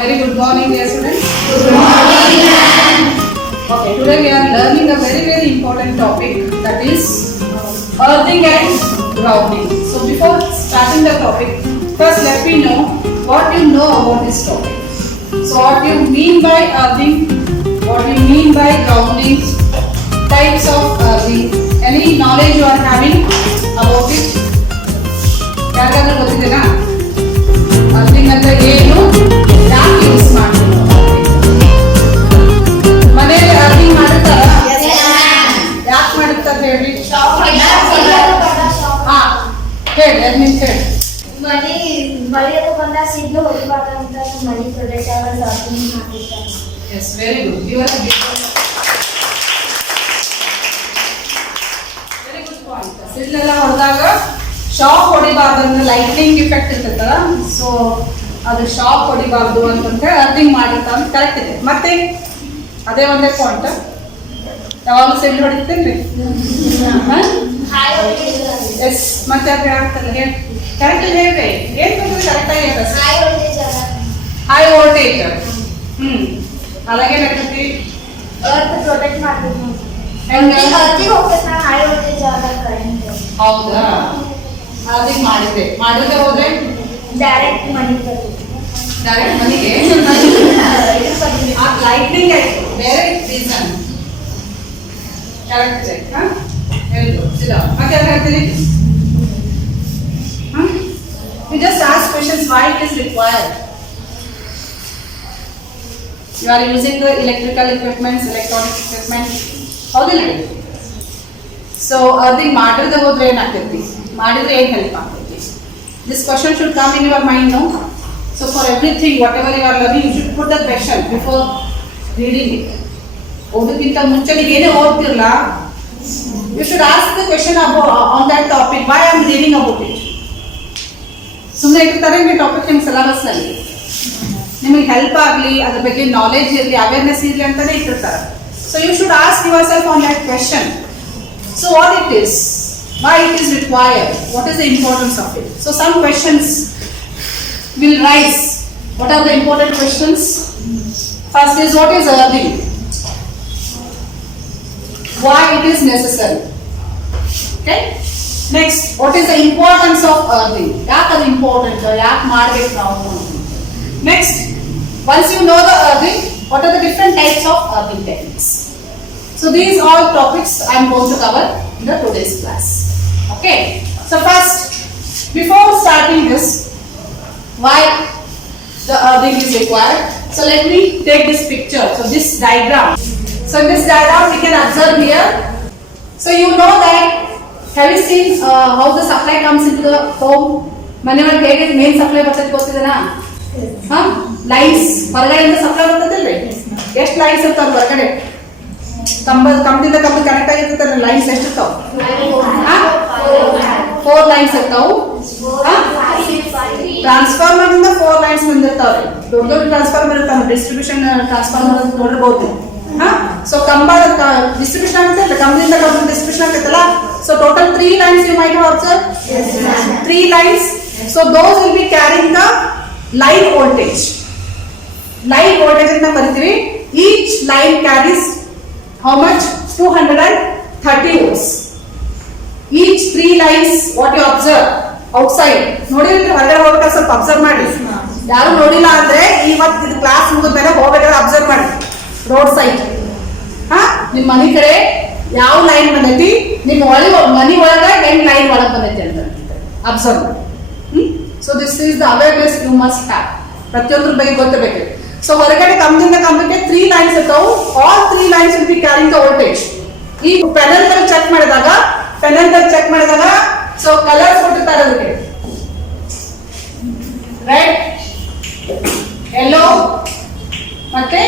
Very good morning, dear students. Good morning, ma'am. Okay, today we are learning a very important topic, that is earthing and grounding. So before starting the topic, first let me know what you know about this topic. So what you mean by earthing, what you mean by grounding, types of earthing, any knowledge you are having about it? ಯಾರಿಗಾದ್ರೂ ಗೊತ್ತಿದೆನಾ ಅರ್ಧಿಂಗ್ ಅಂತ ಏನು, ಯಾಕೆ ಯೂಸ್ ಮಾಡ್ತೀವಿ, ಮನೆಯಲ್ಲಿ ಅರ್ಧಿಂಗ್ ಮಾಡುತ್ತಾರ, ಯಾಕೆ ಮಾಡುತ್ತಾರೆ ಹೇಳಿ? ಹಾ ಹೇಳಿ, ಅದು ನಿಮ್ಗೆ ಹೇಳಿ. ಮನೆ ಮಳೆಯದು ಬಂದಾಗ ಸಿಡ್ಲು ಹೊಡಿಬಾರ್ದಂತ ಮನೆ ಪ್ರೊಟೆಕ್ಟ್ ಆಗಲು ಅರ್ಧಿಂಗ್ ಮಾಡಿರ್ತಾರೆ. Yes, very good. Very good point. ಸಿಡ್ಲೆಲ್ಲ ಹೊಡೆದಾಗ ಶಾಕ್ ಹೊಡಿಬಾರ್ದು ಅಂದ್ರೆ ಲೈಟ್ನಿಂಗ್ ಇಫೆಕ್ಟ್ ಇರ್ತೈತಲ್ಲ, ಸೊ ಅದು ಶಾಕ್ ಹೊಡಿಬಾರ್ದು ಅಂತಂತ ಅರ್ಧಿಂಗ್ ಮಾಡಿರ್ತಾರ ಅಂತ ಕರೆಕ್ಟ್ ಇದೆ. ಮತ್ತೆ ಅದೇ ಒಂದೇ ಪಾಯಿಂಟ್, ಯಾವಾಗಲೂ ಸಿಡ್ಲು ಹೊಡಿತೇನ್ರಿ? ಎಸ್, ಮತ್ತೆ ಅದು ಆಗ್ತದೆ ಹೇಳಿ, ಕರೆಕ್ಟ್ ಹೇಳ್ರಿ, ಏನ್ ಬಂದ್ರೆ ಕರೆಕ್ಟ್ ಆಗಿ ಹೈ ವೋಲ್ಟೇಜ್. అలాగే ನಡೀತಿ ಅರ್ತ್ ಪ್ರೊಟೆಕ್ಟ್ ಮಾಡ್ಬೇಕು. ಹೆಂಗೆ ಅರ್ತಿಗೆ ಹೋಗ್ಬೇಕು, ಹೈ ವೋಲ್ಟೇಜ್ ಆಗ ಕರೆಂಟ್. ಹೌದಾ? ಅರ್ಧಿಂಗ್ ಮಾಡಿದ್ರೆ ಹೋದ್ರೆ ಡೈರೆಕ್ಟ್ ಮನೆ ಬರ್ತದೆ. ಡೈರೆಕ್ಟ್ ಮನೆಗೆ ಲೈಟ್ನಿಂಗ್ ಆಯ್ತು, ಬೇರೆ ರೀಸನ್. ಕರೆಕ್ಟ್ ಇದೆ. Very good. ಮತ್ತೆ ಯಾರು ಹೇಳ್ತೀರಿ? You just ask questions why it is required. You are using the electrical equipments, electronic equipment. ಹೌದಿಲ್ಲ? ಸೊ ಅರ್ಧಿಂಗ್ ಮಾಡಿದ್ರೆ ಹೋದ್ರೆ ಏನಾಗ್ತೈತಿ, ಮಾಡಿದ್ರೆ ಏನು ಹೆಲ್ಪ್ ಆಗ್ತೈತಿ? This question should come in your mind, no? So for everything, whatever you are learning, you should put the question before reading it. ಓದೋಕ್ಕಿಂತ ಮುಂಚೆ ನೀವು ಏನೇ ಓದ್ತಿರಲ್ಲ, you should ask the question on that topic, why I am reading about it. ಸುಮ್ಮನೆ ಇರ್ತಾರೆ ಈ ಟಾಪಿಕ್ ನಿಮ್ಮ ಸಿಲೆಬಸ್ನಲ್ಲಿ, ನಿಮಗೆ ಹೆಲ್ಪ್ ಆಗಲಿ, ಅದ್ರ ಬಗ್ಗೆ ನಾಲೆಜ್ ಇರಲಿ, ಅವೇರ್ನೆಸ್ ಇರಲಿ ಅಂತಲೇ ಇಟ್ಟಿರ್ತಾರೆ. So you should ask yourself on that question. So what it is, why it is required, what is the importance of it. So some questions will rise. What are the important questions? First is, what is earthing, why it is necessary. Okay, next, what is the importance of earthing, ಯಾಕೆ ಅದು ಇಂಪಾರ್ಟೆಂಟ್, ಯಾಕೆ ಮಾಡಬೇಕು ನಾವು. Next, once you know the earthing, what are the different types of earthing techniques. So these all topics I am going to cover in the today's class. Okay, so first, before starting this, why the earthing is required, so let me take this picture, so this diagram. So in this diagram we can observe here, so you know that, have you seen how the supply comes into the home? ಮನೆಯೊಳಗೆ ಹೇಗೆ main supply ಬರ್ತದೆ ಗೊತ್ತಿದೆನಾ? ಲೈನ್ಸ್ ಹೊರಗಡೆಯಿಂದ ಸಪ್ಲೈ ಬರ್ತದಿಲ್ಲ, ಎಷ್ಟು ಲೈನ್ಸ್ ಇರ್ತಾವ ಹೊರಗಡೆ, ಕಂಬದಿಂದ ಕಂಬ ಕನೆಕ್ಟ್ ಆಗಿರ್ತದೆ, ಲೈನ್ಸ್ ಎಷ್ಟು ಇರ್ತಾವ? 4 ಲೈನ್ಸ್ ಇರ್ತಾವು. ಟ್ರಾನ್ಸ್ಫಾರ್ಮರ್ ಇಂದ 4 ಲೈನ್ಸ್ ಬಂದಿರ್ತಾವ್ರಿ, ದೊಡ್ಡ ದೊಡ್ಡ ಟ್ರಾನ್ಸ್ಫಾರ್ಮರ್ ಇರ್ತಾವ, ಡಿಸ್ಟ್ರಿಬ್ಯೂಷನ್ ಟ್ರಾನ್ಸ್ಫಾರ್ಮರ್ ಅಂತ ನೋಡಿರ್ಬೋದು. ಸೊ ಕಂಬ ಡಿಸ್ಟ್ರಿಬ್ಯೂಷನ್ ಆಗ್ತದೆ, ಕಂಬದಿಂದ ಕಂಬ ಡಿಸ್ಟ್ರಿಬ್ಯೂಷನ್ ಆಗ್ತೈತಲ್ಲ. So total 3 lines you might have observed. 3 lines. So those will be carrying the line voltage. Line voltage ಅಂತ ಕರಿತೀವಿ. Each line carries how much? 230 volts. Each 3 lines, what you observe outside, ನೋಡಿದ್ರೆ ಹೊರಗಡೆ ಹೋಗ್ಬೇಕಾದ್ರೆ ಸ್ವಲ್ಪ ಅಬ್ಸರ್ವ್ ಮಾಡಿ. ಯಾರು ನೋಡಿಲ್ಲ ಅಂದ್ರೆ ಇವತ್ತು ಇದು ಕ್ಲಾಸ್ ಮುಗಿದ್ಮೇಲೆ ಹೋಗ್ಬೇಕಾದ್ರೆ ಅಬ್ಸರ್ವ್ ಮಾಡಿ ರೋಡ್ ಸೈಡ್. ನಿಮ್ಮ ಮನೆ ಕಡೆ ಯಾವ ಲೈನ್ ಬಂದೈತಿ, ನಿಮ್ಮ ಮನೆ ಒಳಗೆ ಹೆಂಗ್ ಲೈನ್ ಒಳಗೆ ಬಂದೈತಿ ಅಂತ ಅಬ್ಸರ್ವ್ ಮಾಡಿ. So this is the awareness you must have, ಪ್ರತಿಯೊಂದ್ರ ಬಗ್ಗೆ ಗೊತ್ತಿರಬೇಕು. ಸೊ ಹೊರಗಡೆ ಕಂಬದಿಂದ ಕಂಬಕ್ಕೆ 3 lines ಇರ್ತಾವು. All 3 lines will be carrying the voltage. ಈ ಪೆನಲ್ ತರ ಚೆಕ್ ಮಾಡಿದಾಗ ಸೊ ಕಲರ್ಸ್ ಕೊಟ್ಟಿರ್ತಾರೆ ಅದಕ್ಕೆ, ರೆಡ್, ಯೆಲ್ಲೋ ಮತ್ತೆ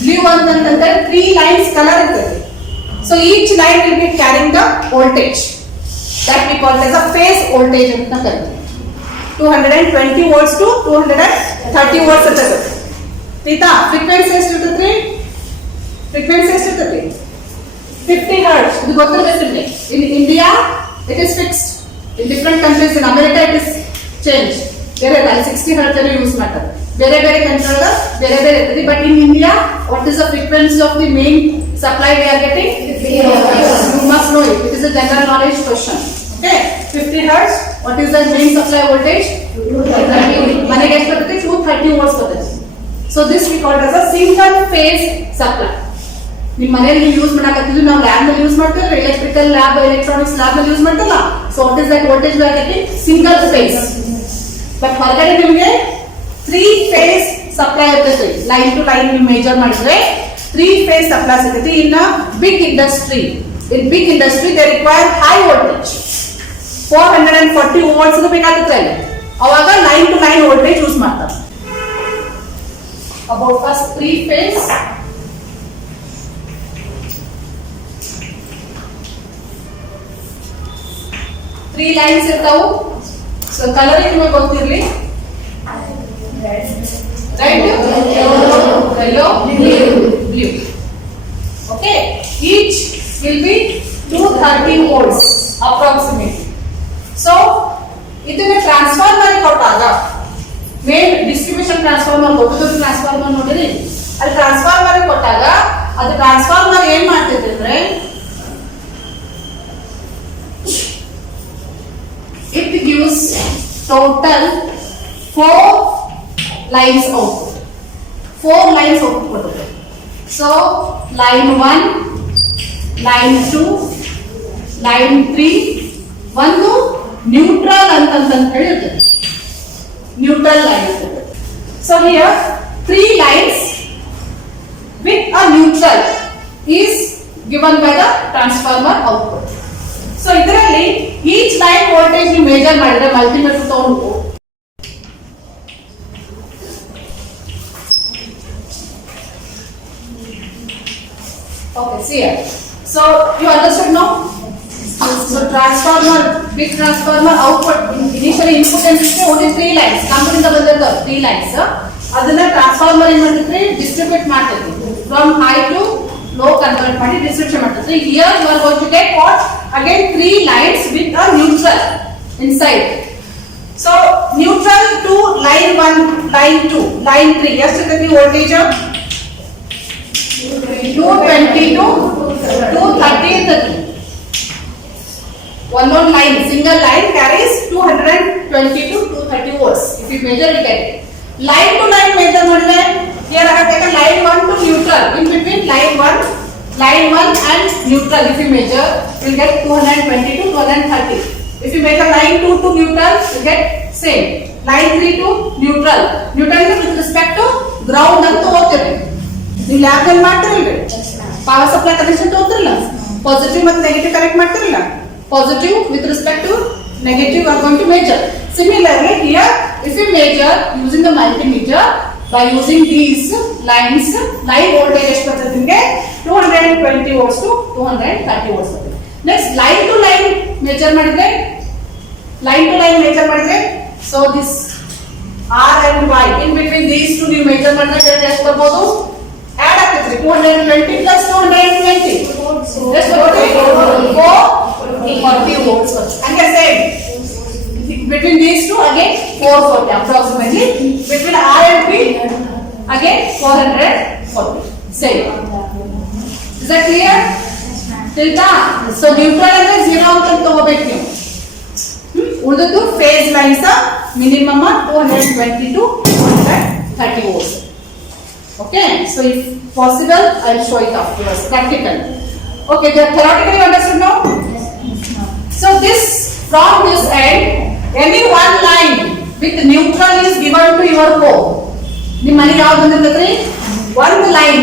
ಬ್ಲೂ ಅಂತಂದ್ರೆ 3 lines ಕಲರ್ ಇರ್ತದೆ. So each line will be carrying the voltage, that we call as a phase voltage ಅಂತ ಕರೀತೀವಿ. 220 volts to 230 volts ಇರ್ತದೆ. ಆಯ್ತಾ? ಫ್ರೀಕ್ವೆನ್ಸಿ ಎಷ್ಟಿರ್ತೈತ್ರಿ? ಫ್ರೀಕ್ವೆನ್ಸಿ ಎಷ್ಟಿರ್ತೈತಿ? 50 hertz. ಇದು ಗೊತ್ತಿರಬೇಕು ನಿಮಗೆ. In India it is fixed. In different countries, in America it is changed. ಬೇರೆ 60 hertz ಅಲ್ಲಿ ಯೂಸ್ ಮಾಡ್ತಾರೆ. ಬೇರೆ ಬೇರೆ ಕಂಟ್ರಿ ಒಳಗ ಬೇರೆ ಬೇರೆ ಇರ್ತದೆ. But in India what is the frequency of the main supply V are getting? You must know it. It is a general knowledge question. Okay, 50 hertz. What is the main supply voltage? 230. ಮನೆಗೆ ಎಷ್ಟು ಬರುತ್ತೆ? 230 volts ಬರುತ್ತೆ. So this we call as a single phase supply. ನಿಮ್ಮ ಮನೆಯಲ್ಲಿ ಯೂಸ್ ಮಾಡಕತ್ತಿದ್ವಿ, ನಾವು ಲ್ಯಾಬ್ ನಲ್ಲಿ use ಮಾಡ್ತೀವಿ, ಎಲೆಕ್ಟ್ರಿಕಲ್ ಲ್ಯಾಬ್, ಎಲೆಕ್ಟ್ರಾನಿಕ್ಸ್ ಲ್ಯಾಬ್ ನಲ್ಲಿ ಯೂಸ್ ಮಾಡ್ತಲ್ಲ. So what is that voltage we are getting? Single phase. But ಹೊರಗಡೆ ನಿಮಗೆ 3 phase ಸಪ್ಲೈ ಇರ್ತೈತಿ. ಲೈನ್ ಟು ಲೈನ್ ನೀವು ಮೇಜರ್ ಮಾಡಿದ್ರೆ 3 phase ಸಪ್ಲೈ ಸಿಗುತ್ತೆ. In big industry, in big industry they require high voltage, 440 volts ಬೇಕಾಗುತ್ತೆ ಅಲ್ಲಿ. ಅವಾಗ line to line voltage use ಮಾಡ್ತಾರೆ. About first 3 phase, three lines ಇರ್ತಾವು. ಸೊ ಕಲರಿಂಗ್ ನಿಮಗೆ ಗೊತ್ತಿರಲಿ, right, yellow, blue. Okay, each will be 230 volts approximately. So ಇದನ್ನ ಟ್ರಾನ್ಸ್ಫಾರ್ಮರ್ ಕೊಟ್ಟಾಗ, main distribution transformer, ದೊಡ್ಡ ಟ್ರಾನ್ಸ್ಫಾರ್ಮರ್ ನೋಡಿರಿ, ಅಲ್ಲಿ ಟ್ರಾನ್ಸ್ಫಾರ್ಮರ್ ಕೊಟ್ಟಾಗ ಅದು ಟ್ರಾನ್ಸ್ಫಾರ್ಮರ್ ಏನ್ ಮಾಡ್ತೈತೆ ಅಂದ್ರೆ it gives total 4 lines output. 4 lines output ಕೊಡುತ್ತೆ. So line 1, line 2, line 3, ಒಂದು ನ್ಯೂಟ್ರಲ್ ಅಂತ ಹೇಳಿದ್ರೆ neutral line. So here 3 lines with a neutral is given by the transformer output. So ಇದರಲ್ಲಿ each line voltage ನೀವು ಮೇಜರ್ ಮಾಡಿದ್ರೆ ಮಲ್ಟಿಮೀಟರ್ ತಗೊಂಡು okay, see here. So you understood now? So transformer, big transformer output, initially input and only 3 lines, ಕಂಪನಿಯಿಂದ ಬಂದಿರ್ತಾವ 3 lines. ಅದನ್ನ ಟ್ರಾನ್ಸ್ಫಾರ್ಮರ್ ಏನ್ ಮಾಡ್ತೈತಿ? ಡಿಸ್ಟ್ರಿಬ್ಯೂಟ್ ಮಾಡ್ತೈತಿ. From high to low convert ಮಾಡಿ ಡಿಸ್ಟ್ರಿಬ್ಯೂಷನ್ ಮಾಡ್ತೈತಿ. Here you are going to get what? Again 3 lines with a neutral inside. So neutral to line 1, line 2, line 3. ಎಷ್ಟು ಇರ್ತೈತಿ ವೋಲ್ಟೇಜ್? 220 to 230 ಇರ್ತೈತಿ. One line, single line carries 220 to 230 volts. If you measure, you get it. Line to line measure ಮಾಡಿದ್ರೆ, here I have taken line 1 to neutral. In between line 1 and neutral, if you measure, you will get 220 to 230. If you measure line 2 to neutral, you get same. Line 3 to neutral. Neutral is with respect to ground ಅಂತ ಓದ್ತೀರಿ. ನೀವು lab ನಲ್ಲಿ ಮಾಡ್ತಿರಲ್ರಿ, power supply connection ತಗೋತಿರಲ್ಲ, ಪಾಸಿಟಿವ್ ಮತ್ತು negative connect ಮಾಡ್ತಿರಲ್ಲ. Positive with respect to negative are going to measure. Similarly here, if you measure using the multimeter by using these lines, line voltage ಎಷ್ಟು ಬರ್ತದೆ ನಿಮಗೆ? 220 volts to 230 volts ಬರ್ತದೆ. Next line to line measure ಮಾಡಿದ್ರೆ, so this R and Y, in between these two ನೀವು measure ಮಾಡಿದ್ರೆ ಎಷ್ಟು ಬರ್ಬೋದು? Add ಆಗ್ತೈತ್ರಿ, 220 plus 220 ಎಷ್ಟು ಬರುತ್ತೆ? 440 volts. And same between these two, again 440 approximately. Between R and B, again 440. Same. Is that clear? Tilta. So neutral ಅಂದ್ರೆ 0 ಅಂತ ತಗೋಬೇಕು ನೀವು. ಉಳಿದದ್ದು phase lines minimum 220 to 230 volts. Okay, so if possible I will show it afterwards practical. Okay, the theoretically understood now? So this, from this end, any one line with neutral is given to your home. ನಿಮ್ಮ ಮನೆಗೆ ಯಾವ್ದು ಬಂದಿರ್ತೈತ್ರಿ? ಒಂದು line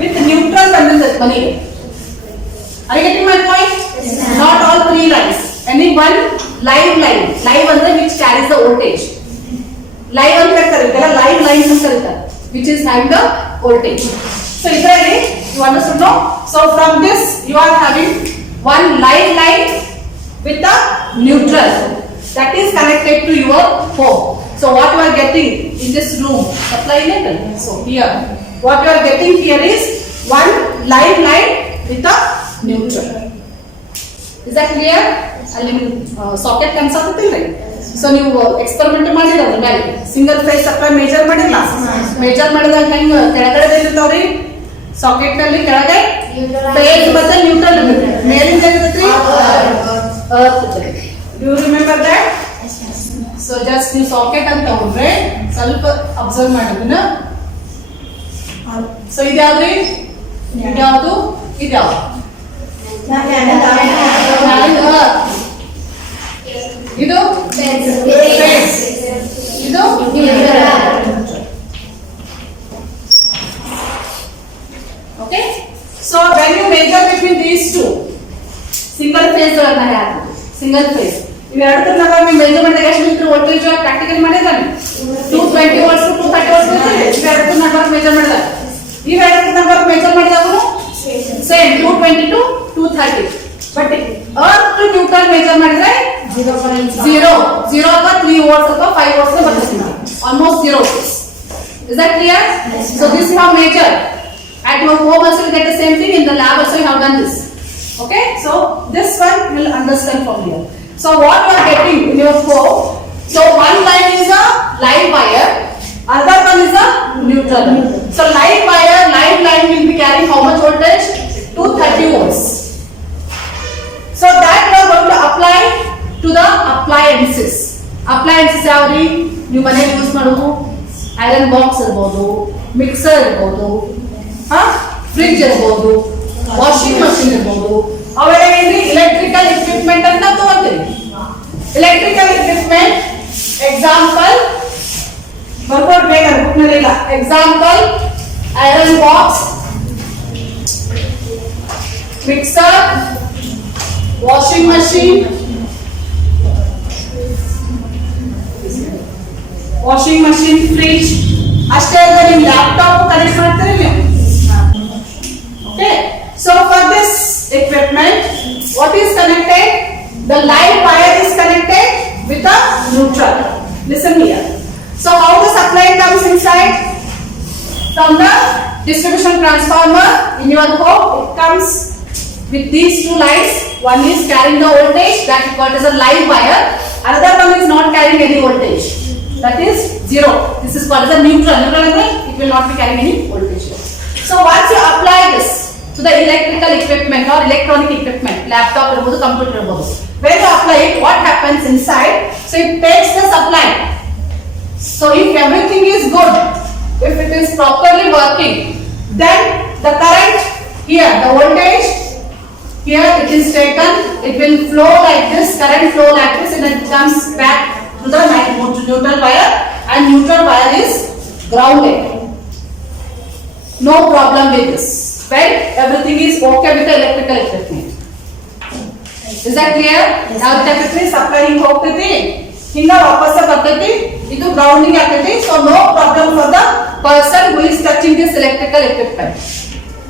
with neutral ಬಂದಿರ್ತೈತಿ ಮನೆಗೆ. Are you getting my point? Yes, not all 3 lines. Any one live ಅಂದ್ರೆ which carries the voltage. Live ಅಂತ ಕರೀತಾರೆ, live lines ಅಂತ ಕರೀತಾರೆ, which is having the voltage. So ಇದರಲ್ಲಿ you understood now? So from this you are having one live line with a neutral that is connected to your home. So what you are getting in this room, supply level. So here what you are getting here is one live line with a neutral. Is that clear? ಅಲ್ಲಿ socket ಕನ್ಸಾಗುತ್ತಿಲ್ಲ. ಸೊ ನೀವು ಎಕ್ಸ್ಪೆರಿಮೆಂಟ್ ಮಾಡಿರೋದ್ರ ಮೇಲೆ single phase supply major ಮಾಡಿಲ್ಲ. ಮೇಜರ್ ಮಾಡಿದಾಗ ಹೆಂಗ್ ಕೆಳಗಡೆ ಇರ್ತಾವ್ರಿ ಸಾಕೆಟ್ ನಲ್ಲಿ ಕೆಳಗೆ ಫೇಸ್ ಮತ್ತೆ ನ್ಯೂಟ್ರಲ್ ಇರುತ್ತೆ. ಮೇಲಿಂದ ಇರ್ತೈತ್ರಿ earth. Do you remember that? So just ನೀವು ಸಾಕೆಟ್ ಅಂತ ಹೋಗ್ರೆ ಸ್ವಲ್ಪ ಅಬ್ಸರ್ವ್ ಮಾಡಿದ್ನ. ಸೊ ಇದ್ಯಾವ್ದ್ರಿ? ಇದ್ಯಾವುದು? ಇದ್ಯಾವ್ದು? ಇದು ಫೇಸ್, ಇದು okay. So when you measure between these two single phase single phase ಇವೆರಡನ್ನ ನೀವು ಮೆಜರ್ ಮಾಡಿದಾಗ ಎಷ್ಟು ಮೀಟರ್ ವೋಲ್ಟೇಜ್ ಪ್ರಾಕ್ಟಿಕಲ್ ಮಾಡಿದಾನೆ 220 ವೋಲ್ಟ್ಸ್ 230 ವೋಲ್ಟ್ಸ್ ಇವೆರಡನ್ನ ಮೆಜರ್ ಮಾಡಿದಾಗ ಇವೆರಡನ್ನ ಮೆಜರ್ ಮಾಡಿದಾಗ same 220 to 230. But earth to neutral measure ಮಾಡಿದ್ರೆ 0 ಅಥವಾ 3 ವೋಲ್ಟ್ಸ್ ಅಥವಾ 5 ವೋಲ್ಟ್ಸ್ ಬರ್ತದೆ. Almost 0. Is that clear? Yes, So this you have measured. At your home also you get the same thing. In the lab also you have done this. Okay? So this one you will understand from here. So what you are getting in your home? So one line is a live wire, other one is a neutral. So live wire, live line will be carrying how much voltage? 230 volts. So that you are going to apply to the appliances. Appliances ಯಾವ್ರಿ? ನೀವು ಮನೆಗೆ ಯೂಸ್ ಮಾಡೋದು iron box ಇರ್ಬೋದು, ಮಿಕ್ಸರ್ ಇರ್ಬೋದು, ಫ್ರಿಡ್ಜ್ ಇರ್ಬೋದು, washing machine ಇರ್ಬೋದು. ಅವೆಲ್ಲ ಏನ್ರಿ ಎಲೆಕ್ಟ್ರಿಕಲ್ ಇಕ್ವಿಪ್ಮೆಂಟ್ ಅಂತ ತಗೊಂತೀವಿ. ಎಲೆಕ್ಟ್ರಿಕಲ್ ಇಕ್ವಿಪ್ಮೆಂಟ್ ಎಕ್ಸಾಂಪಲ್ ಬರ್ಬೋದು ಬೇಗ ಬುಕ್ ನಲ್ಲಿಲ್ಲ. Example iron box, mixer, washing machine, fridge. ಅಷ್ಟೇ ಅಲ್ಲ, ನಿಮ್ ಲ್ಯಾಪ್ಟಾಪ್ ಕನೆಕ್ಟ್ ಮಾಡ್ತೀರಿ ನೀವು. Okay. So for this equipment, what is connected? The live wire is connected with the neutral. Listen here. So how the supply comes inside? From the distribution transformer in your home, it comes with these two lines. One is carrying the voltage, that is called as a live wire. Another one is not carrying any voltage, that is 0. This is called as a neutral. It will not be carrying any voltage. So once you apply this to the electrical equipment or electronic equipment, laptop irbodu, computer irbodu, when you apply it, what happens inside? So it takes the supply. So if everything is good, if it is properly working, then the current here, the voltage here, it is taken, it will flow like this, current flow like this, and it comes back to the neutral wire, and neutral wire is grounded. No problem with this. Right? Everything is okay with the electrical equipment. Is that clear? Now electricity supplying ಹೋಗ್ತೈತಿ, ಹಿಂಗ ವಾಪಸ್ ಬರ್ತೈತಿ, ಇದು ಗ್ರೌಂಡಿಂಗ್ ಆಗ್ತೈತಿ. So no problem for the person who is touching this electrical equipment.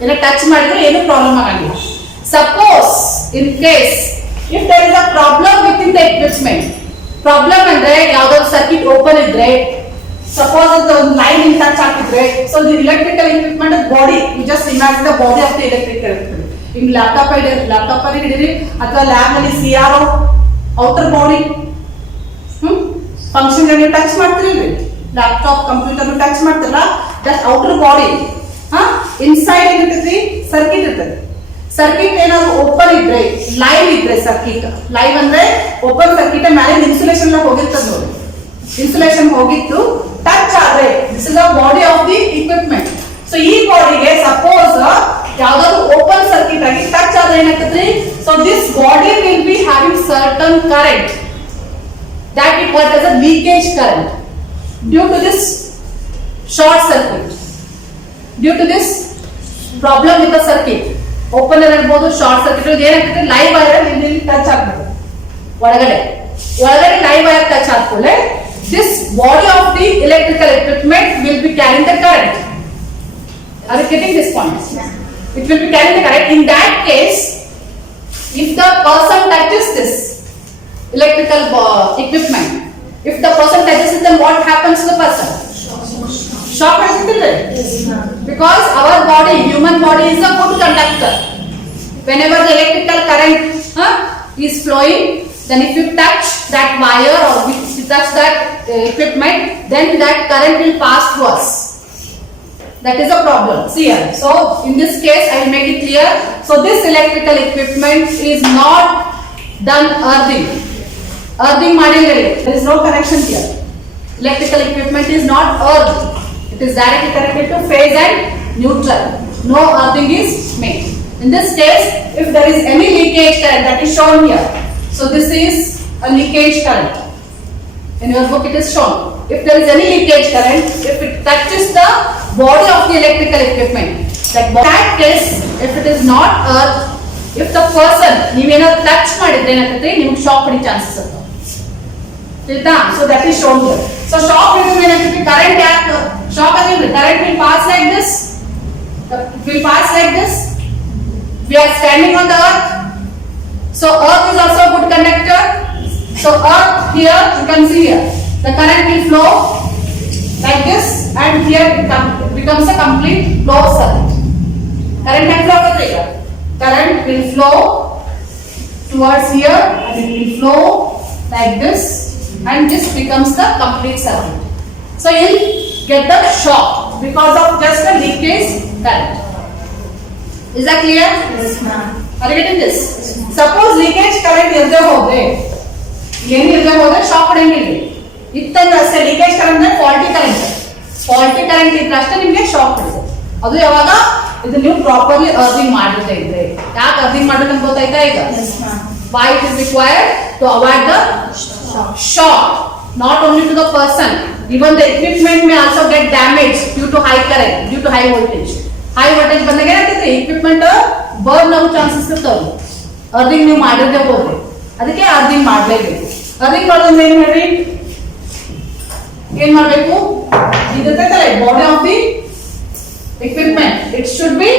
ಏನ ಟಚ್ ಮಾಡಿದ್ರೆ ಏನು ಪ್ರಾಬ್ಲಮ್ ಆಗಲ್ಲ. Suppose in case if there is a problem within the equipment, problem ಅಂದ್ರೆ ಯಾವ್ದಾದ್ರು ಸರ್ಕ್ಯೂಟ್ ಓಪನ್ ಇದ್ರೆ, suppose the line in touch ಆಗ್ತಿದ್ರೆ, so the electrical equipment body, you just imagine the body of the electrical equipment. In laptop ಅಲ್ಲಿ ಹಿಡಿರಿ ಅಥವಾ ಲ್ಯಾಬ್ ನಲ್ಲಿ CRO outer body function ನೀವು touch ಮಾಡ್ತಿರಲ್ರಿ, ಲ್ಯಾಪ್ಟಾಪ್ ಕಂಪ್ಯೂಟರ್ ಟಚ್ ಮಾಡ್ತಿರಲ್ಲ, that outer body inside ಏನಿರ್ತೈತಿ circuit ಇರ್ತದೆ. ಸರ್ಕ್ಯೂಟ್ ಏನಾದ್ರು ಓಪನ್ ಇದ್ರೆ, ಲೈವ್ ಇದ್ರೆ, ಸರ್ಕ್ಯೂಟ್ ಲೈವ್ ಅಂದ್ರೆ ಓಪನ್ ಸರ್ಕ್ಯೂಟ್ ಮೇಲೆ ಇನ್ಸುಲೇಷನ್ ಹೋಗಿರ್ತದೆ ನೋಡಿ, ಇನ್ಸುಲೇಷನ್ ಹೋಗಿತ್ತು, ಟಚ್ ಆದ್ರೆ this is the body of the equipment. So ಈ ಬಾಡಿಗೆ ಸಪೋಸ್ ಯಾವ್ದಾದ್ರು ಓಪನ್ ಸರ್ಕ್ಯೂಟ್ ಆಗಿ ಟಚ್ ಆದ್ರೆ ಏನಾಗ್ತದ್ರಿ? So this body will be having certain current, that is called as a leakage current due to this short circuit, due to this problem with the circuit. Opener ಇರಬಹುದು, short circuit ಏನಾಗ್ತದೆ, live wire ಇಲ್ಲಿ ಟಚ್ ಆಗ್ತದೆ, ಒಳಗಡೆ live wire touch ಆದ್ಮೇಲೆ this body of the electrical equipment will be carrying the current. Are you getting this point? It will be carrying the current. In that case, if the person touches this electrical equipment, if the person touches it, then what happens to the person? Shock ಆಗ್ತದೆ. Because our body, human body is a good conductor. Whenever the electrical current is flowing, then if you touch that wire or if you touch that equipment, then that current will pass through us. That is a problem. See here. So in this case, I will make it clear. So this electrical equipment is not done earthing. Earthing ಮಾಡಿರಲಿಲ್ಲ. There is no connection here. Electrical equipment is not earthed. It is directly connected to phase and neutral. No earthing is made. In this case, if there is any leakage current, that is shown here. So this is a leakage current. In your book it is shown. If there is any leakage current, if it touches the body of the electrical equipment, that case, if it is not earth, if the person ನೀವೇನಾದ್ರು touch ಮಾಡಿದ್ರೆ ಏನಾಗುತ್ತೆ ನಿಮಗೆ ಶಾಕ್ ಹೊಡಿ ಚಾನ್ಸಸ್ ಇರುತ್ತೆ. ಆಯ್ತಾ? So that is shown here. So shock ಹಿಡಿದ್ರೆ ಏನಾಗುತ್ತೆ current ಯಾಕೆ shock ಅಂದ್ರೆ current will pass like this. It will pass like this. We are standing on the earth. So earth is also a good conductor. So earth here, you can see here, the current will flow like this, and here it becomes a complete closed circuit. Current can flow over here. Current will flow towards here, and it will flow like this, and this becomes the complete circuit. So you'll get the shock because of just a leakage current. Is that clear? Yes, ma'am. Are you getting this? Suppose leakage current ಇರದೆ ಹೋದ್ರೆ ಏನಿರದೆ ಹೋದ್ರೆ ಶಾಕ್ ಹೊಡೆಯಂಗಿಲ್ಲ. ಇತ್ತಂದ್ರೆ ಅಷ್ಟೇ leakage current ಅಂದ್ರೆ faulty current ಇದ್ರೆ ಅಷ್ಟೇ ನಿಮಗೆ ಶಾಕ್ ಹೊಡೆಯುತ್ತೆ. ಅದು ಯಾವಾಗ ಇದು ನೀವು ಪ್ರಾಪರ್ಲಿ ಅರ್ದಿಂಗ್ ಮಾಡದೇ ಇದ್ರೆ. ಯಾಕೆ ಅರ್ದಿಂಗ್ ಮಾಡ್ಬೇಕಂತ ಗೊತ್ತಾಯ್ತಾ ಈಗ? Yes, ma'am. Why it is required? To avoid the shock. Not only to the person, even the equipment may also get damaged due to high current, due to high voltage. High voltage ಬಂದಾಗ ಏನಾಗ್ತೈತ್ರಿ equipment burn ಆಗೋ ಚಾನ್ಸಸ್ ಇರ್ತಾವೆ. ಅರ್ದಿಂಗ್ ನೀವು ಮಾಡಿರದೆ ಹೋದ್ರೆ ಅದಕ್ಕೆ ಅರ್ದಿಂಗ್ ಮಾಡಲೇಬೇಕು. ಅರ್ದಿಂಗ್ ಮಾಡೋದ್ರಿಂದ ಏನು ಮಾಡ್ರಿ ಏನ್ ಮಾಡಬೇಕು ಇದಿರ್ತೈತಲ್ಲ body of the equipment, it should be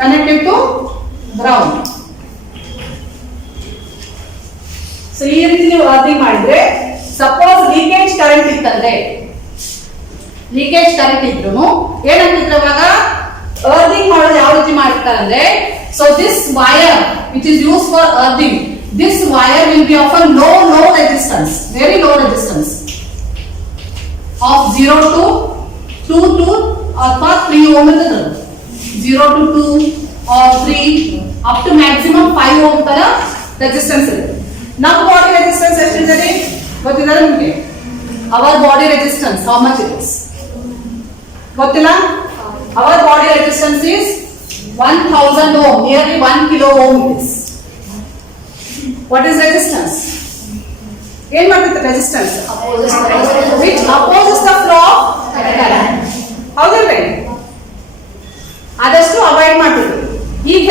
connected to ground. So ಈ ರೀತಿ ನೀವು ಅರ್ದಿಂಗ್ ಮಾಡಿದ್ರೆ ಸಪೋಸ್ ಲೀಕೇಜ್ ಕರೆಂಟ್ ಇತ್ತಂದ್ರೆ ಲೀಕೇಜ್ ಕರೆಂಟ್ ಇದ್ರು ಏನಾಗ್ತಿದ್ರೆ ಅವಾಗ ಅರ್ದಿಂಗ್ ಮಾಡೋದು ಯಾವ ರೀತಿ ಮಾಡ್ತಾರೆ ಅಂದ್ರೆ so this wire which is use for earthing this wire will be of a low resistance very low resistance of 0 to 2 to ಅಥವಾ 3 ohm ಇರ್ತದೆ 0 to 2 or 3 up to maximum 5 ohm ತರ ರೆಸಿಸ್ಟೆನ್ಸ್ ಇದೆ. ನಮ್ಮ ಬಾಡಿ ರೆಸಿಸ್ಟೆನ್ಸ್ ಎಷ್ಟಿದೆ ಗೊತ್ತಿಲ್ಲ ನಿಮಗೆ? Our body resistance how much it is ಗೊತ್ತಿಲ್ಲ? Our body resistance is 1000 ohm, nearly 1 kilo ohm it is. What is resistance? ಏನ್ ಮಾಡ್ತೈತೆ ರೆಸಿಸ್ಟೆನ್ಸ್? which opposes the flow of current. ಹೌದಲ್ವೇ? ಆದಷ್ಟು ಅವಾಯ್ಡ್ ಮಾಡ್ತೀವಿ. ಈಗ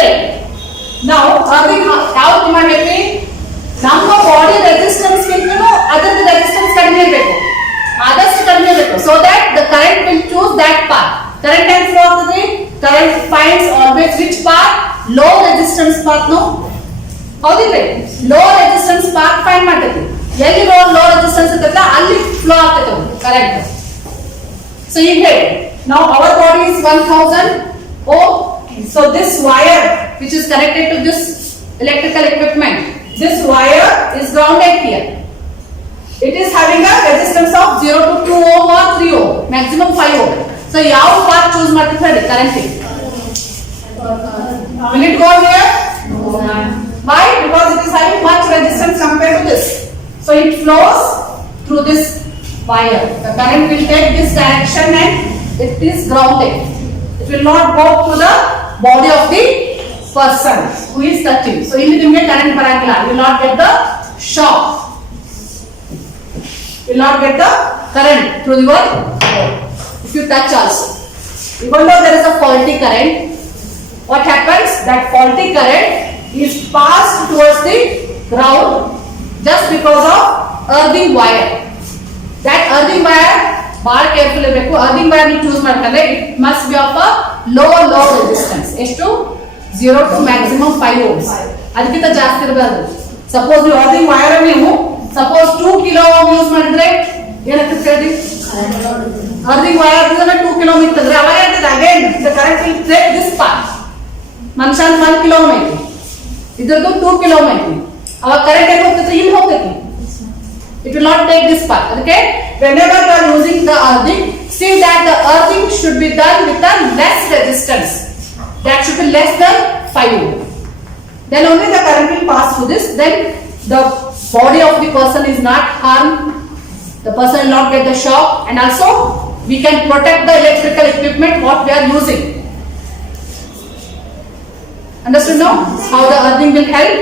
ನಾವು ಅರ್ದಿಂಗ್ ಯಾವ ರೀತಿ ಮಾಡ್ಬೇಕ್ರಿ? ನಮ್ಮ ಬಾಡಿ ರೆಸಿಸ್ಟೆನ್ಸ್ ಗಿಂತಲೂ ಅದರ ರೆಸಿಸ್ಟೆನ್ಸ್ ಕಡಿಮೆ ಇರಬೇಕು, ಆದಷ್ಟು ಕಡಿಮೆ ಇರಬೇಕು. So that the current will choose that path. Current ಹೆಂಗ್ ಫ್ಲೋ ಆಗ್ತದೆ? Current finds always which path? Low resistance path. No ಹೌದಿಲ್ರಿ? ಲೋ ರೆಸಿಸ್ಟೆನ್ಸ್ ಪಾತ್ ಫೈಂಡ್ ಮಾಡ್ತೈತಿ. ಎಲ್ಲಿ ಲೋ ರೆಸಿಸ್ಟೆನ್ಸ್ ಇರ್ತೈತಲ್ಲ ಅಲ್ಲಿ ಫ್ಲೋ ಆಗ್ತೈತೆ ಕರೆಂಟ್. ಸೊ ಈಗ ಹೇಳಿ now our body is 1000 ohm. So this wire which is connected to this electrical equipment, this wire is grounded here. It is having a resistance of 0 to 2 ohm or 3 ohm, maximum 5 ohm. So ಯಾವ path choose ಮಾಡ್ತಿದ್ರೆ current will it go here? No, ma'am. Why? Because it is having much resistance compared to this. So it flows through this wire. The current will take this direction and it is grounded. It will not go to the body of the person who is touching. So ಇಲ್ಲಿ ನಿಮಗೆ current ಬರಂಗಿಲ್ಲ. You will not get the shock. You will not get the current through your body if you touch also. Even though there is a faulty current, what happens? That faulty current is passed towards the ground just because of earthing wire. That earthing wire ಬಹಳ ಕೇರ್ಫುಲ್ ಇರಬೇಕು. ಅರ್ದಿಂಗ್ ವೈರ್ ನೀವು ಚೂಸ್ ಮಾಡ್ಕೊಂಡ್ರೆ it must be of a low resistance. ಎಷ್ಟು? 0 to maximum 5 ohms. ಅದಕ್ಕಿಂತ ಜಾಸ್ತಿ ಇರಬಾರ್ದು. ಸಪೋಸ್ ನೀವು ಅರ್ದಿಂಗ್ ವೈರ್ ನೀವು ಸಪೋಸ್ 2 ಕಿಲೋ ಓಮ್ ಯೂಸ್ ಮಾಡಿದ್ರೆ ಏನಾಗ್ತದೆ ಹೇಳಿ? ಅರ್ದಿಂಗ್ ವೈರ್ 2 ಕಿಲೋ ಓಮ್ ಇತ್ತಂದ್ರೆ ಅವಾಗ ಏನಾಗ್ತದೆ? Again the current will take this path. ಮನುಷ್ಯನ 1 ಕಿಲೋ ಓಮ್ ಐತಿ, ಇದ್ರದ್ದು 2 ಕಿಲೋ ಓಮ್ ಐತಿ. ಅವಾಗ ಕರೆಂಟ್ ಎಲ್ಲಿ ಹೋಗ್ತೈತೆ ಇಲ್ಲಿ ಹೋಗ್ತೈತಿ it will not take this part okay whenever you are using the earthing see that the earthing should be done with a less resistance that should be less than 5 ohm then only the current will pass through this then the body of the person is not harmed the person will not get the shock and also we can protect the electrical equipment what we are using understood now how the earthing will help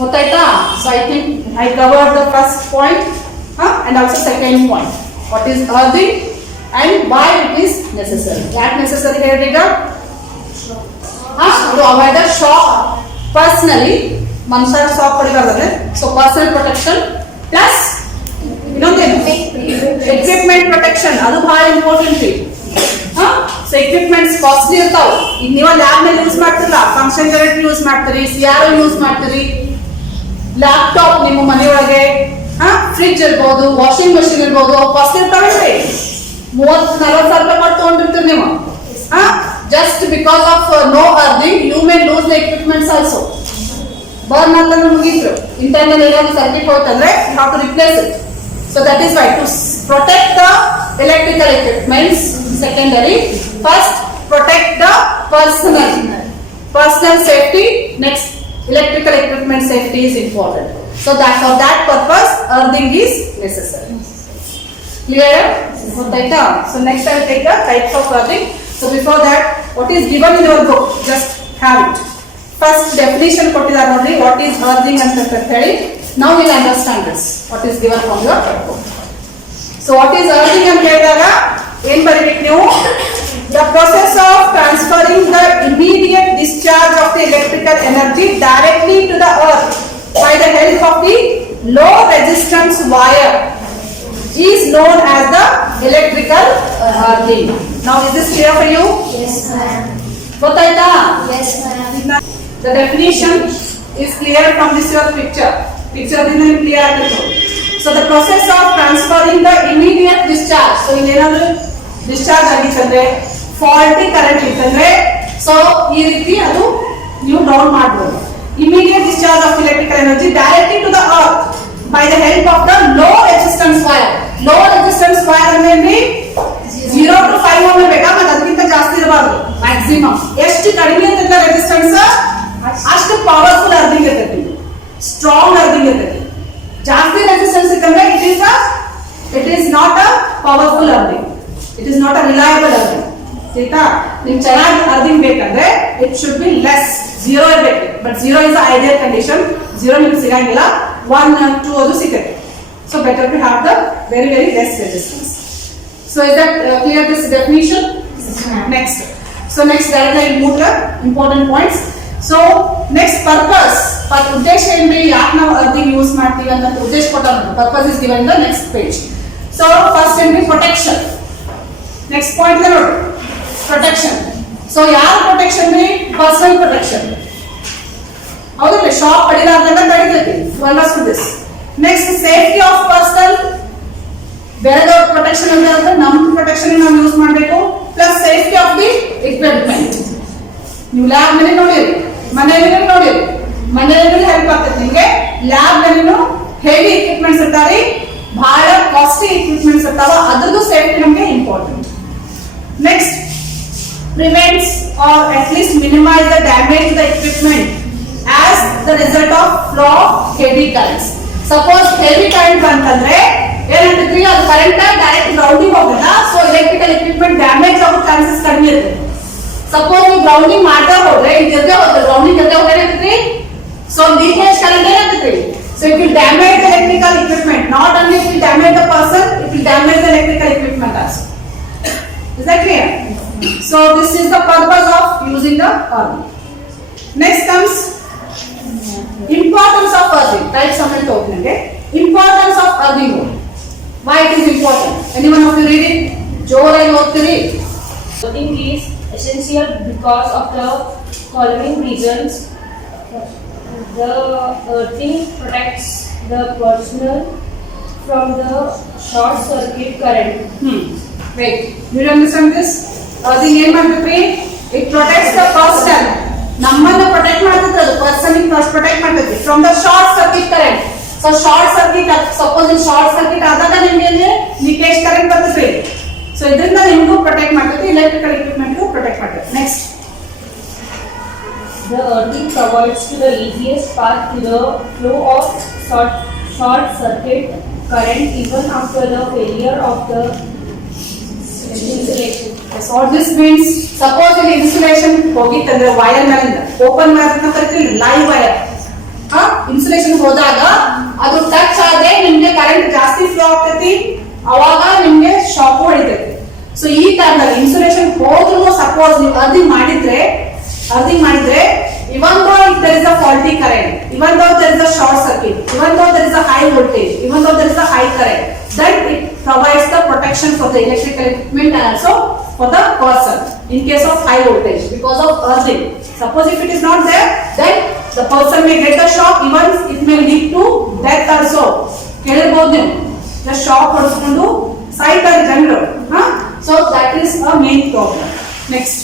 ಗೊತ್ತಾಯ್ತಾ so I think I covered the first point and also second point what is earthing and why it is necessary that necessary here ಈಗ to avoid the shock personally ಮನುಷ್ಯ ಶಾಕ್ ಹೊಡಿಬಾರ್ದು so personal protection plus ಇನ್ನೊಂದೇನು equipment protection ಅದು ಬಹಳ important so equipments costly ಇರ್ತಾವ ಈಗ ನೀವು lab ನಲ್ಲಿ ಯೂಸ್ ಮಾಡ್ತಿರಲ್ಲ ಫಂಕ್ಷನ್ ಜನರೇಟರ್ ಯೂಸ್ ಮಾಡ್ತೀರಿ CRO ಯೂಸ್ ಮಾಡ್ತೀರಿ ಲ್ಯಾಪ್ಟಾಪ್ ನಿಮ್ಮ ಮನೆಯೊಳಗೆ ಫ್ರಿಡ್ಜ್ ಇರ್ಬೋದು ವಾಷಿಂಗ್ ಮಷಿನ್ ಇರ್ಬೋದು ಕಾಸ್ಟ್ಲಿ ಇರ್ತಾವಲ್ರಿ 30-40 ಸಾವಿರ ರೂಪಾಯಿ ಕೊಟ್ಟು ತಗೊಂಡಿರ್ತೀರಿ ನೀವು just because of no earthing you may lose the equipments also burn ಅಂತಂದ್ರೆ ಮುಗೀತು ಇಂಟರ್ನಲ್ ಏನಾದ್ರು ಸರ್ಕ್ಯೂಟ್ ಹೋಯ್ತಂದ್ರೆ you have to replace it so that is why to protect the electrical equipments secondary first protect the personal safety next electrical equipment safety is important so that for that purpose earthing is necessary clear so next I will take the types of earthing so before that what is given in your book just have it first definition kottidare nodi what is earthing anta ಹೇಳಿ now we will understand this what is given from your book so what is earthing ಅಂತ ಹೇಳಿದಾಗ ಏನು ಬರೀಬೇಕು ನೀವು the process of transferring the immediate discharge of the electrical energy directly to the earth by the help of the low resistance wire is known as the electrical earthing now is this clear for you yes ma'am ಗೊತ್ತಾಯ್ತಾ yes ma'am the definition is clear from this your picture ದಿಂದ ನಿಮಗೆ ಕ್ಲಿಯರ್ ಆಗುತ್ತೆ so the process of transferring the immediate discharge so ಇನ್ನೇನಾದ್ರೂ discharge ಆಗಿತ್ತಂದ್ರೆ faulty current ಇತ್ತಂದ್ರೆ so ಈ ರೀತಿ ಅದು ನೀವು ಡೌನ್ ಮಾಡಬಹುದು immediate discharge of electrical energy directly to the earth by the help of the low resistance wire ಅಂದ್ರೆ 0 to 5 ಓಮ್ ಬೇಕಾ ಮತ್ತೆ ಅದಕ್ಕಿಂತ ಜಾಸ್ತಿ ಇರಬಾರ್ದು ಮ್ಯಾಕ್ಸಿಮಮ್ ಎಷ್ಟು ಕಡಿಮೆ ಇರ್ತದೆ ರೆಸಿಸ್ಟೆನ್ಸ್ ಅಷ್ಟು ಪವರ್ಫುಲ್ ಅರ್ಧಿಂಗ್ ಇರ್ತೈತಿ ಸ್ಟ್ರಾಂಗ್ ಅರ್ಧಿಂಗ್ ಇರ್ತೈತಿ ಜಾಸ್ತಿ ರೆಸಿಸ್ಟೆನ್ಸ್ ಇತ್ತಂದ್ರೆ it is not a powerful earthing it is not a reliable earthing ಆಯ್ತಾ ನಿಮ್ಗೆ ಚೆನ್ನಾಗಿ ಅರ್ಧಿಂಗ್ ಬೇಕಂದ್ರೆ ಇಟ್ ಶುಡ್ ಬಿ ಲೆಸ್ 0 ಇರಬೇಕು ಬಟ್ 0 ಇಸ್ ಐಡಿಯಲ್ ಕಂಡೀಷನ್ 0 ನಿಮ್ಗೆ ಸಿಗಂಗಿಲ್ಲ 1 2 ಅದು ಸಿಗುತ್ತೆ so better to have the very very less resistance so is that clear this definition next so next direct ಆಗಿ ಮೂಲ important points so next purpose ಉದ್ದೇಶ ಏನ್ರಿ ಯಾಕೆ ನಾವು ಅರ್ಧಿಂಗ್ ಯೂಸ್ ಮಾಡ್ತೀವಿ ಅಂತ ಉದ್ದೇಶ ಕೊಟ್ಟ purpose is given the next page so first ಏನ್ರಿ ಪ್ರೊಟೆಕ್ಷನ್ ನೆಕ್ಸ್ಟ್ ಪಾಯಿಂಟ್ ನೋಡಿ ಪ್ರೊಟೆಕ್ಷನ್ ಸೊ ಯಾರ ಪ್ರೊಟೆಕ್ಷನ್ ರೀ ಪರ್ಸನಲ್ ಪ್ರೊಟೆಕ್ಷನ್ ಹೌದಲ್ಲ ಶಾಕ್ ಪಡಿಲಾರ್ದಂಗ ತಡಿತೈತಿ understood this next safety of personal ಬೇರೆದವ್ರ ಪ್ರೊಟೆಕ್ಷನ್ ಅಂದ್ರೆ ನಮ್ಮ ಪ್ರೊಟೆಕ್ಷನ್ ನಾವು ಯೂಸ್ ಮಾಡಬೇಕು plus safety of the equipment ನೀವು ಲ್ಯಾಬ್ ನಲ್ಲಿ ನೋಡಿರಿ ಮನೆಯಲ್ಲಿ ಹೆಲ್ಪ್ ಆಗ್ತೈತಿ ನಿಮ್ಗೆ ಲ್ಯಾಬ್ ನಲ್ಲಿ ಹೆವಿ ಇಕ್ವಿಪ್ಮೆಂಟ್ಸ್ ಇರ್ತಾವೆ ಬಹಳ ಕಾಸ್ಟ್ಲಿ ಇಕ್ವಿಪ್ಮೆಂಟ್ಸ್ ಇರ್ತಾವ ಅದ್ರದ್ದು ಸೇಫ್ಟಿ ನಮ್ಗೆ important next prevents or at least minimize the damage to the equipment as the result of flow of heavy currents. Suppose heavy current ಬಂತಂದ್ರೆ ಏನಾಗ್ತೈತಿ ಅದು ಕರೆಂಟ್ ಡೈರೆಕ್ಟ್ ಗ್ರೌಂಡಿಂಗ್ ಹೋಗಲ್ಲ ಸೊ ಎಲೆಕ್ಟ್ರಿಕಲ್ equipment ಡ್ಯಾಮೇಜ್ ಆಗೋ ಚಾನ್ಸಸ್ ಕಡಿಮೆ ಇರುತ್ತೆ ಸಪೋಸ್ ನೀವು ಗ್ರೌಂಡಿಂಗ್ ಮಾಡ್ತಾ ಹೋದ್ರೆ ಇದ್ರೆ ಹೋದ್ರೆ ಗ್ರೌಂಡಿಂಗ್ ಜೊತೆ ಹೋದ್ರೆ ಏನಾಗ್ತೈತಿ ಸೊ ಲೀಕೇಜ್ ಕರೆಂಟ್ ಏನಾಗ್ತೈತಿ so it will damage the electrical equipment not only it will damage the person it will damage the electrical equipment also is that clear so this is the purpose of using the earthing next comes importance of earthing type something talking importance of earthing why it is important anyone of you read it jorai ottiri earthing is essential because of the following reasons. The earthing protects the personnel from the short circuit current. Wait, do you understand this? Earthing aim and it protects the personnel ನಮ್ಮನ್ನ protect ಮಾಡ್ತೈತಿ, ಅದು person protect ಮಾಡ್ತೈತಿ from the short circuit current. So short circuit, suppose short circuit ಆದಾಗ ನಿಮ್ಗೆ leakage current ಬರ್ತೈತಿ. ಸೊ ಇದರಿಂದ ನಿಮಗೂ protect ಮಾಡ್ತೈತಿ, ಎಲೆಕ್ಟ್ರಿಕಲ್ ಇಕ್ವಿಪ್ಮೆಂಟ್ ಪ್ರೊಟೆಕ್ಟ್ ಮಾಡ್ತೈತಿ. Next, The earthing provides to the easiest path to the flow of short circuit current even after the failure of the insulation. yes, what this means, suppose ಇಲ್ಲಿ ಇನ್ಸುಲೇಷನ್ ಹೋಗಿತ್ತಂದ್ರೆ ವೈರ್ ಮೇಲಿಂದ open wire ಅಂತ ಕರಿತೀವಿ, live wire. Insulation ಹೋದಾಗ ಅದು ಟಚ್ ಆದ್ರೆ ನಿಮ್ಗೆ ಕರೆಂಟ್ ಜಾಸ್ತಿ ಫ್ಲೋ ಆಗ್ತೈತಿ, ಅವಾಗ ನಿಮ್ಗೆ ಶಾಕ್ ಹೊಡಿತೈತಿ. ಸೊ ಈ ಟೈಮ್ನಲ್ಲಿ ಇನ್ಸುಲೇಷನ್ ಹೋದ್ರೂ ಸಪೋಸ್ ನೀವು ಅರ್ಧಿಂಗ್ ಮಾಡಿದ್ರೆ even though if there is a faulty current, even though there is a short circuit, even though there is a high voltage, even though there is a high current, then it provides the protection for the electrical equipment and also for the person in case of high voltage because of earthing. Suppose if it is not there, then the person may get the shock, even it may lead to death also. ಕೇಳಿರಬಹುದು ನೀವು, the shock ಹೊಡೆಸ್ಕೊಂಡು ಸಾಯ್ತಾರೆ ಜನರು. So that is a main problem. Next,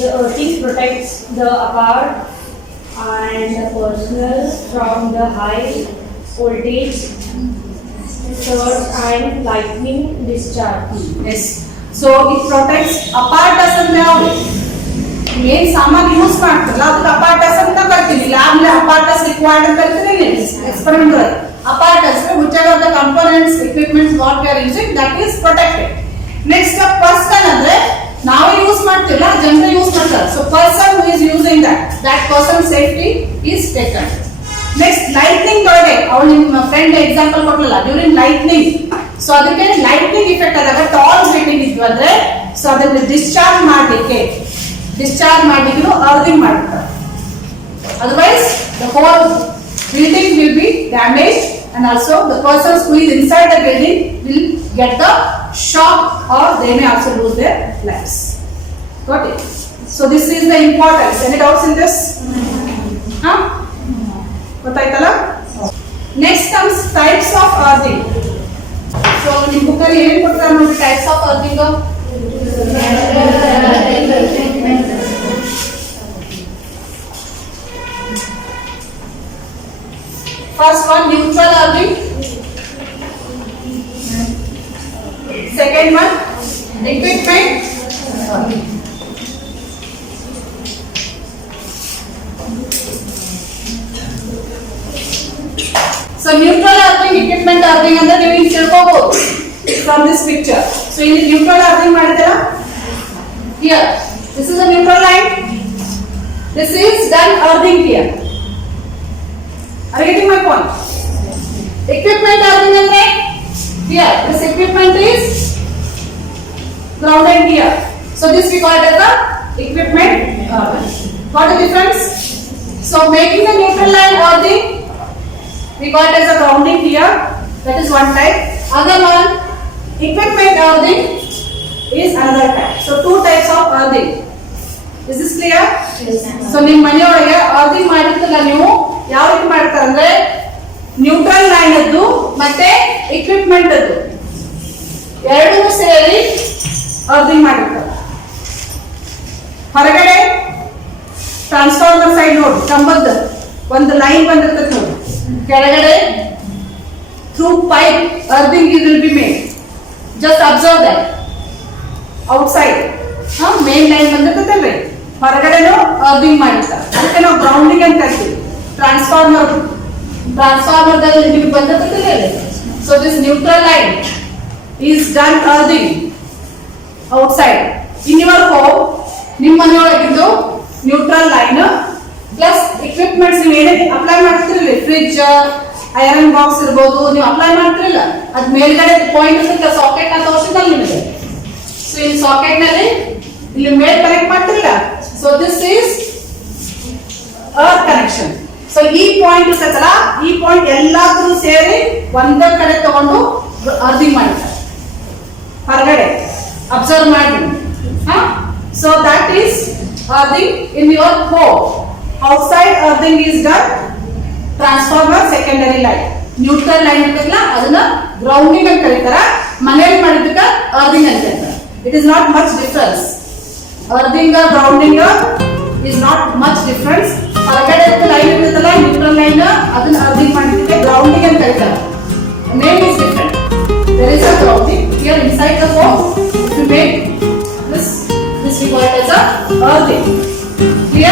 The earthing protects the apart and the personal from the high voltage surge and lightning discharge. yes, so it protects apparatus ಅಂದ್ರೆ ಯಾವುದು ಏನ್ ಸಾಮಾನು ಯೂಸ್ ಮಾಡ್ತಾರಲ್ಲ ಅದಕ್ಕೆ apparatus ಅಂತ ಕರಿತೀವಿ. ಲ್ಯಾಬ್ apparatus required ಅಂತ ಕರಿತೀವಿ. Experiment apparatus, whichever the components, equipments what we are using, that is protected. Next, person ಅಂದ್ರೆ ನಾವು ಯೂಸ್ ಮಾಡ್ತಿಲ್ಲ, ಜನರು ಯೂಸ್ ಮಾಡ್ತಾರೆ. So person who is using that person safety is taken. Next, lightning ಒಳಗೆ ಅವ್ರು ನಿಮ್ಮ ಫ್ರೆಂಡ್ ಎಕ್ಸಾಂಪಲ್ ಕೊಟ್ಟಲ್ಲ, ಡ್ಯೂರಿಂಗ್ ಲೈಟ್ನಿಂಗ್. ಸೊ ಅದಕ್ಕೆ ಲೈಟ್ನಿಂಗ್ ಇಫೆಕ್ಟ್ ಆದಾಗ ಟಾಲ್ ಬಿಲ್ಡಿಂಗ್ ಇದ್ವು ಅಂದ್ರೆ ಸೊ ಅದನ್ನ ಡಿಸ್ಚಾರ್ಜ್ ಮಾಡ್ಲಿಕ್ಕೆ ಅರ್ಧಿಂಗ್ ಮಾಡ್ತಾರೆ. Otherwise the whole building will be damaged and also the persons who is inside the building will get the shock or they may also lose their lives. Got it? So this is the importance. Any doubts in this? ಗೊತ್ತಾಯ್ತಲ್ಲ? Next comes types of earthing. So ನಿಮ್ಮ book ಅಲ್ಲಿ ಏನು ಕೊಡ್ತಾರೆ ನೋಡಿ types of earthing. First one, neutral earthing. Second one, equipment. So neutral earthing, equipment earthing ಅಂದ್ರೆ ನೀವು ಇಲ್ಲಿ ತಿಳ್ಕೋಬಹುದು from this picture. So ಇಲ್ಲಿ neutral earthing ಮಾಡಿದರಾ? Here, this is a neutral line. This is done earthing here. Are you getting my point? Equipment earthing andre here, this equipment is grounded here. So this we call it as the equipment earthing. Got the difference? So making the neutral line earthing, we call it as a grounding here. That is one type. Other one, equipment earthing is another type. So two types of earthing. Is this clear? Yes. So ನಿಮ್ಮ ಮನೆಯೊಳಗೆ ಅರ್ಧಿಂಗ್ ಮಾಡಿರ್ತಿಲ್ಲ ನೀವು, ಯಾವ ರೀತಿ ಮಾಡ್ತಾರೆ ಅಂದ್ರೆ neutral line ಅದ್ದು ಮತ್ತೆ ಎಕ್ವಿಪ್ಮೆಂಟ್ ಅದ್ದು ಎರಡೂ ಸೇರಿ ಅರ್ಧಿಂಗ್ ಮಾಡಿರ್ತಾರೆ. ಹೊರಗಡೆ ಟ್ರಾನ್ಸ್ಫಾರ್ಮರ್ ಸೈಡ್ ನೋಡಿ, ಕಂಬದ ಒಂದು ಲೈನ್ ಬಂದಿರ್ತದೆ ನೋಡಿ, ಕೆಳಗಡೆ through pipe earthing it will be made. Just observe that outside main line ಬಂದಿರ್ತದಲ್ರಿ, ಹೊರಗಡೆನೂ ಅರ್ಧಿಂಗ್ ಮಾಡಿರ್ತಾರೆ. ಅದಕ್ಕೆ ನಾವು ಗ್ರೌಂಡಿಂಗ್ ಅಂತ ಕರಿತೀವಿ. ಟ್ರಾನ್ಸ್ಫಾರ್ಮರ್ದಲ್ಲಿ ನಿಮಗೆ ಬಂದಿರ್ತದೆ. So this neutral line is done earthing outside. In your home, ನಿಮ್ಮ ಮನೆಯೊಳಗಿದ್ದು ನ್ಯೂಟ್ರಲ್ ಲೈನ್ ಪ್ಲಸ್ ಇಕ್ವಿಪ್ಮೆಂಟ್ಸ್ ನೀವು ಏನೇ ಅಪ್ಲೈ ಮಾಡ್ತಿರಲಿ, ಫ್ರಿಡ್ಜ್, ಐರನ್ ಬಾಕ್ಸ್ ಇರ್ಬೋದು, ನೀವು ಅಪ್ಲೈ ಮಾಡ್ತಿರಲಿಲ್ಲ, ಅದ್ ಮೇಲ್ಗಡೆ ಪಾಯಿಂಟ್ ಇರುತ್ತೆ, ಸಾಕೆಟ್ ಅಂತ ತೋರಿಸಿದಲ್ಲ ನಿಮಗೆ. ಸೊ ಇಲ್ಲಿ ಸಾಕೆಟ್ ನಲ್ಲಿ ಇಲ್ಲಿ ಮೇಲ್ ಕನೆಕ್ಟ್ ಮಾಡ್ತಿರಲಿಲ್ಲ. So this is earth connection. So ಈ ಪಾಯಿಂಟ್ ಇರ್ತಲ್ಲ, ಈ ಪಾಯಿಂಟ್ ಎಲ್ಲಾದ್ರೂ ಸೇರಿ ಒಂದೇ ಕಡೆ ತಗೊಂಡು ಅರ್ಧಿಂಗ್ ಮಾಡ್ತಾರೆ ಹೊರಗಡೆ. ಅಬ್ಸರ್ವ್ ಮಾಡಿ. So that is earthing in your home. Outside earthing is done transformer secondary line. Neutral line ಇರ್ತಲ್ಲ ಅದನ್ನ ಗ್ರೌಂಡಿಂಗ್ ಅಂತ ಕರೀತಾರೆ. ಮನೆಯಲ್ಲಿ ಮಾಡಿದ್ದಕ್ಕ earthing ಅಂತ ಕರೀತಾರೆ. It is not much difference. Earthing grounding is not much difference. ಹೊರಗಡೆ ಲೈನ್ ಇರುತ್ತಲ್ಲ ನ್ಯೂಟ್ರಲ್ ಲೈನ್ ಅದನ್ನ ಅರ್ಧಿಂಗ್ ಮಾಡಿದ್ರೆ ಗ್ರೌಂಡಿಂಗ್ ಅಂತ ಕರೀತಾರೆ. Name is different. There is a grounding here inside the foam. If you make this we call it as a earthing. Clear?